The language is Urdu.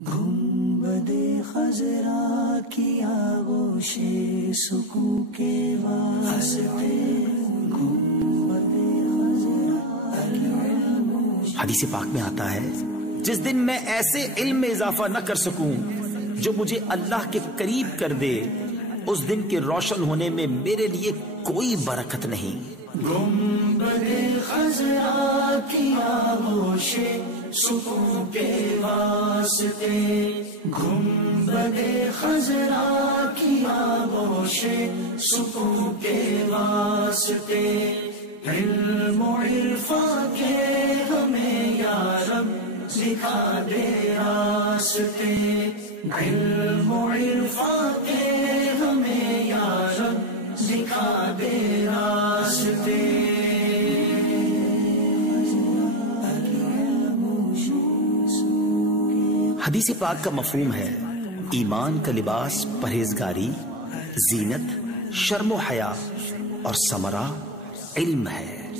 گنبد خضرا کی آغوش سکون کے واسطے گنبد خضرا۔ حدیث پاک میں آتا ہے جس دن میں ایسے علم میں اضافہ نہ کر سکوں جو مجھے اللہ کے قریب کر دے، اس دن کے روشن ہونے میں میرے لیے کوئی برکت نہیں۔ گنبد خضرا کی آغوش سکون کے واسطے، گنبد خضرا کی آغوش سکون کے واسطے، علم و عرفان کے ہمیں یا رب دکھا دے راستے، علم و عرفان کے ہمیں یا رب دکھا دے راستے۔ حدیث پاک کا مفہوم ہے ایمان کا لباس پرہیزگاری، زینت، شرم و حیا اور ثمرہ علم ہے۔